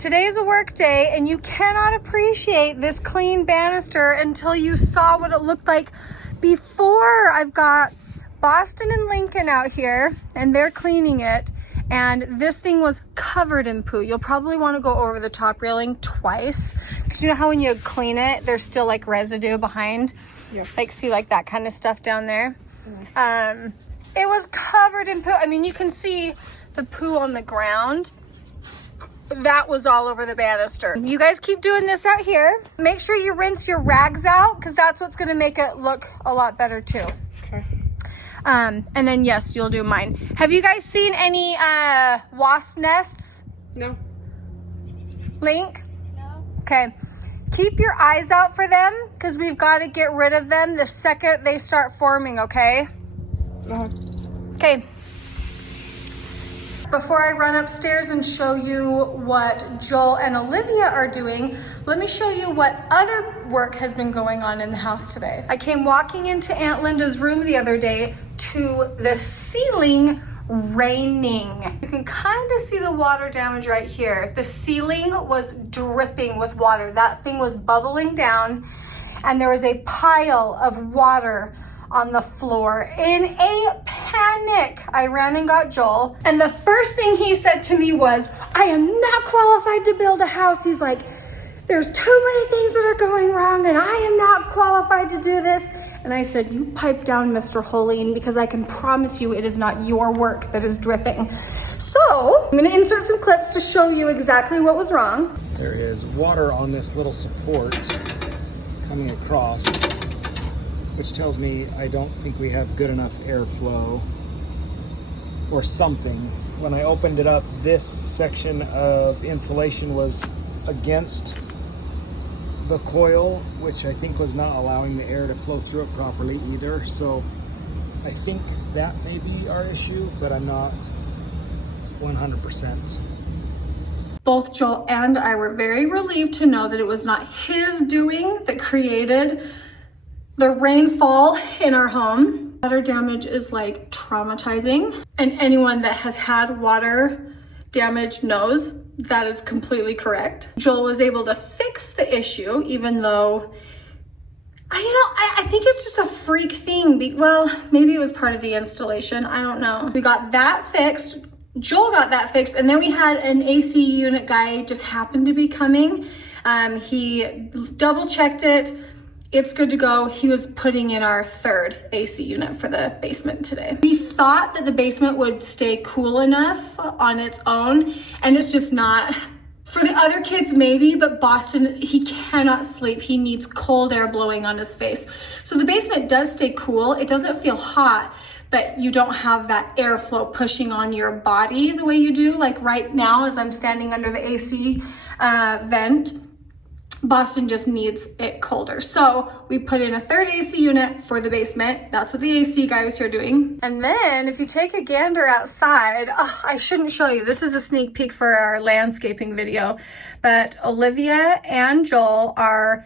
Today is a work day and you cannot appreciate this clean banister until you saw what it looked like before. I've got Boston and Lincoln out here and they're cleaning it, and this thing was covered in poo. You'll probably want to go over the top railing twice, because you know how when you clean it there's still like residue behind. Yep. Like see like that kind of stuff down there. It was covered in poo. I mean, you can see the poo on the ground. That was all over the banister. You guys keep doing this out here. Make sure you rinse your rags out, because that's what's gonna make it look a lot better too. Okay. And then yes, you'll do mine. Have you guys seen any wasp nests? No. Link? No. Okay. Keep your eyes out for them, because we've got to get rid of them the second they start forming, okay? Okay. Before I run upstairs and show you what Joel and Olivia are doing, let me show you what other work has been going on in the house today. I came walking into Aunt Linda's room the other day to the ceiling raining. You can kind of see the water damage right here. The ceiling was dripping with water. That thing was bubbling down, and there was a pile of water on the floor. In a panic, I ran and got Joel, and the first thing he said to me was, I am not qualified to build a house. He's like, there's too many things that are going wrong and I am not qualified to do this. And I said, you pipe down, Mr. Hoellein, because I can promise you it is not your work that is dripping. So I'm gonna insert some clips to show you exactly what was wrong. There is water on this little support coming across, which tells me I don't think we have good enough airflow or something. When I opened it up, this section of insulation was against the coil, which I think was not allowing the air to flow through it properly either. So I think that may be our issue, but I'm not 100%. Both Joel and I were very relieved to know that it was not his doing that created the rainfall in our home. Water damage is like traumatizing, and anyone that has had water damage knows that is completely correct. Joel was able to fix the issue, even though I think it's just a freak thing. Well, maybe it was part of the installation. I don't know. We got that fixed. Joel got that fixed, and then we had an AC unit guy just happened to be coming. He double checked it. It's good to go. He was putting in our third AC unit for the basement today. We thought that the basement would stay cool enough on its own, and it's just not. For the other kids, maybe, but Boston, he cannot sleep. He needs cold air blowing on his face. So the basement does stay cool. It doesn't feel hot, but you don't have that airflow pushing on your body the way you do. Like right now, as I'm standing under the AC vent, Boston just needs it colder. So we put in a third AC unit for the basement. That's what the AC guy was here doing. And then if you take a gander outside, I shouldn't show you. This is a sneak peek for our landscaping video, but Olivia and Joel are,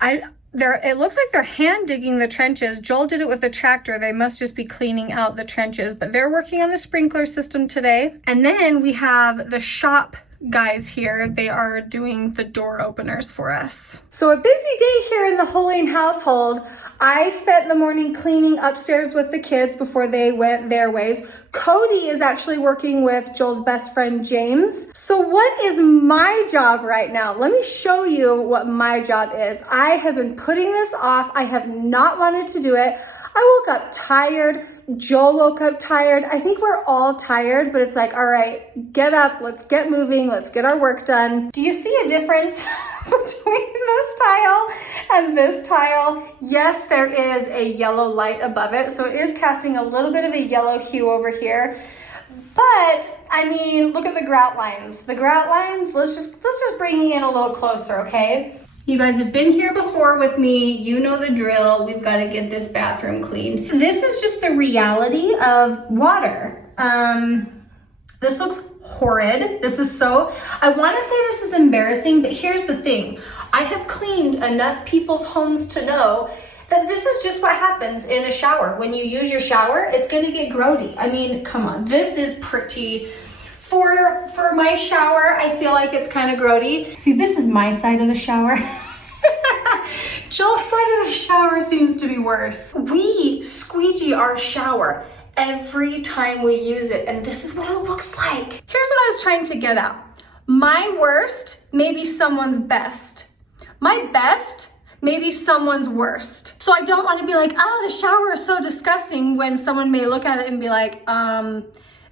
it looks like they're hand digging the trenches. Joel did it with the tractor. They must just be cleaning out the trenches, but they're working on the sprinkler system today. And then we have the shop guys here. They are doing the door openers for us. So a busy day here in the Hoellein household. I spent the morning cleaning upstairs with the kids before they went their ways. Cody is actually working with Joel's best friend, James. So what is my job right now? Let me show you what my job is. I have been putting this off. I have not wanted to do it. I woke up tired. Joel woke up tired. I think we're all tired, but it's like, all right, get up, let's get moving, let's get our work done. Do you see a difference between this tile and this tile? Yes, there is a yellow light above it, so it is casting a little bit of a yellow hue over here. But I mean, look at the grout lines. The grout lines, let's just bring it in a little closer, okay? You guys have been here before with me. You know the drill. We've got to get this bathroom cleaned. This is just the reality of water. This looks horrid. This is so, I want to say this is embarrassing, but here's the thing. I have cleaned enough people's homes to know that this is just what happens in a shower. When you use your shower, it's going to get grody. I mean, come on. This is pretty For my shower, I feel like it's kind of grody. See, this is my side of the shower. Joel's side of the shower seems to be worse. We squeegee our shower every time we use it, and this is what it looks like. Here's what I was trying to get at. My worst may be someone's best. My best may be someone's worst. So I don't want to be like, oh, the shower is so disgusting, when someone may look at it and be like,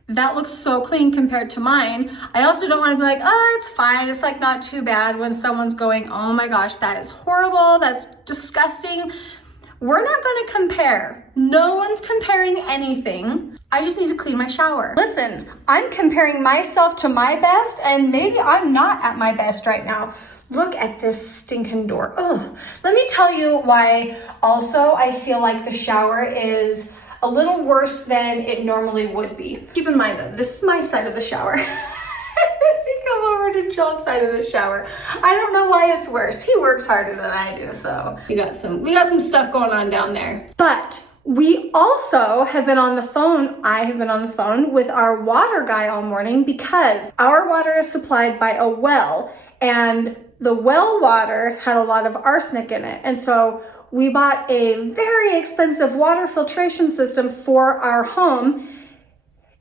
that looks so clean compared to mine. I also don't want to be like, oh, it's fine. It's like not too bad, when someone's going, oh my gosh, that is horrible. That's disgusting. We're not going to compare. No one's comparing anything. I just need to clean my shower. Listen, I'm comparing myself to my best, and maybe I'm not at my best right now. Look at this stinking door. Ugh. Let me tell you why also I feel like the shower is a little worse than it normally would be. Keep in mind that this is my side of the shower. Come over to Joel's side of the shower. I don't know why it's worse. He works harder than I do, so we got some stuff going on down there. But we also have been on the phone. I have been on the phone with our water guy all morning, because our water is supplied by a well, and the well water had a lot of arsenic in it. And so we bought a very expensive water filtration system for our home,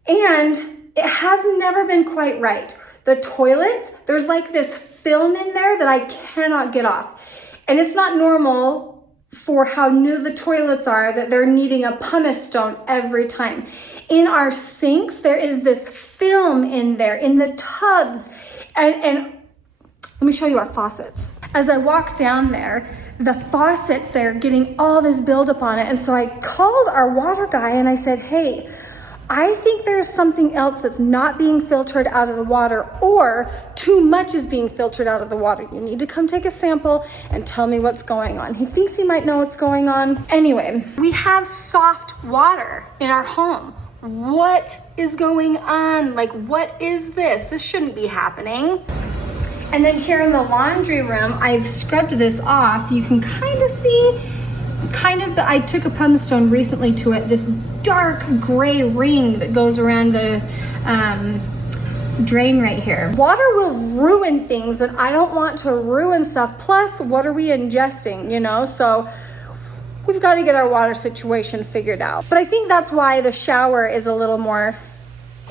and it has never been quite right. The toilets, there's like this film in there that I cannot get off. And it's not normal for how new the toilets are that they're needing a pumice stone every time. In our sinks, there is this film in there, in the tubs. And let me show you our faucets. As I walk down there, the faucets, they're getting all this buildup on it. And so I called our water guy and I said, hey, I think there's something else that's not being filtered out of the water, or too much is being filtered out of the water. You need to come take a sample and tell me what's going on. He thinks he might know what's going on. Anyway, we have soft water in our home. What is going on? Like, what is this? This shouldn't be happening. And then here in the laundry room, I've scrubbed this off. You can kind of see, I took a pumice stone recently to it, this dark gray ring that goes around the drain right here. Water will ruin things, and I don't want to ruin stuff. Plus, what are we ingesting, you know? So we've got to get our water situation figured out. But I think that's why the shower is a little more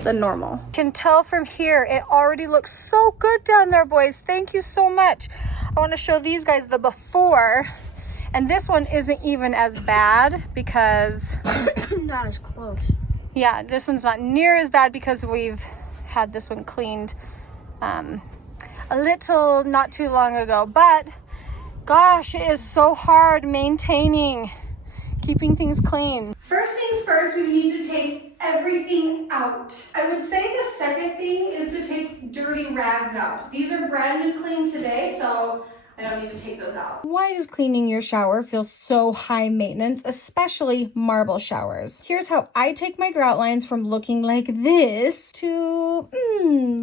than normal. Can tell from here, it already looks so good down there, boys. Thank you so much. I want to show these guys the before. And this one isn't even as bad because not as close. Yeah, this one's not near as bad because we've had this one cleaned a little not too long ago. But gosh, it is so hard maintaining, keeping things clean. First things first, we need to take everything out. I would say the second thing is to take dirty rags out. These are brand new clean today, so I don't need to take those out. Why does cleaning your shower feel so high maintenance, especially marble showers? Here's how I take my grout lines from looking like this to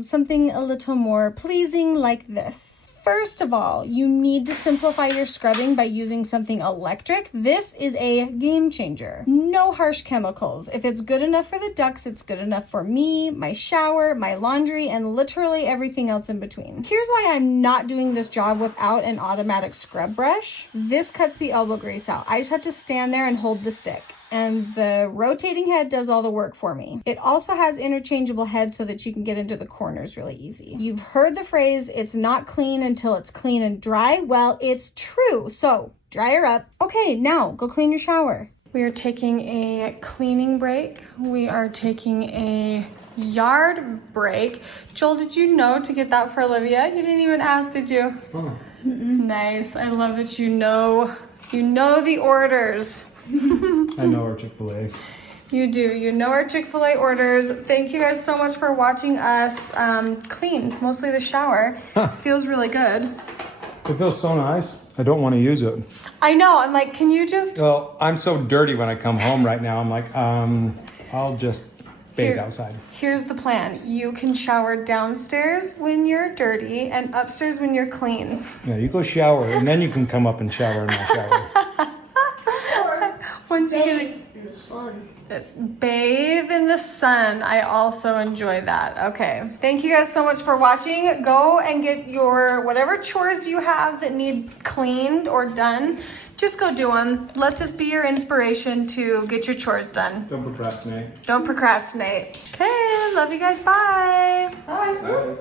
something a little more pleasing like this. First of all, you need to simplify your scrubbing by using something electric. This is a game changer. No harsh chemicals. If it's good enough for the ducks, it's good enough for me, my shower, my laundry, and literally everything else in between. Here's why I'm not doing this job without an automatic scrub brush. This cuts the elbow grease out. I just have to stand there and hold the stick, and the rotating head does all the work for me. It also has interchangeable heads so that you can get into the corners really easy. You've heard the phrase, it's not clean until it's clean and dry. Well, it's true. So dry her up. Okay, now go clean your shower. We are taking a cleaning break. We are taking a yard break. Joel, did you know to get that for Olivia? You didn't even ask, did you? Oh. Nice. I love that you know the orders. I know our Chick-fil-A. You do. You know our Chick-fil-A orders. Thank you guys so much for watching us clean, mostly the shower. Feels really good. It feels so nice. I don't want to use it. I know. I'm like, can you just... Well, I'm so dirty when I come home right now. I'm like, I'll just bathe outside. Here's the plan. You can shower downstairs when you're dirty and upstairs when you're clean. Yeah, you go shower and then you can come up and shower in my shower. Once you get sun. Bathe in the sun. I also enjoy that. Okay. Thank you guys so much for watching. Go and get your whatever chores you have that need cleaned or done. Just go do them. Let this be your inspiration to get your chores done. Don't procrastinate. Don't procrastinate. Okay. Love you guys. Bye. Bye. Bye.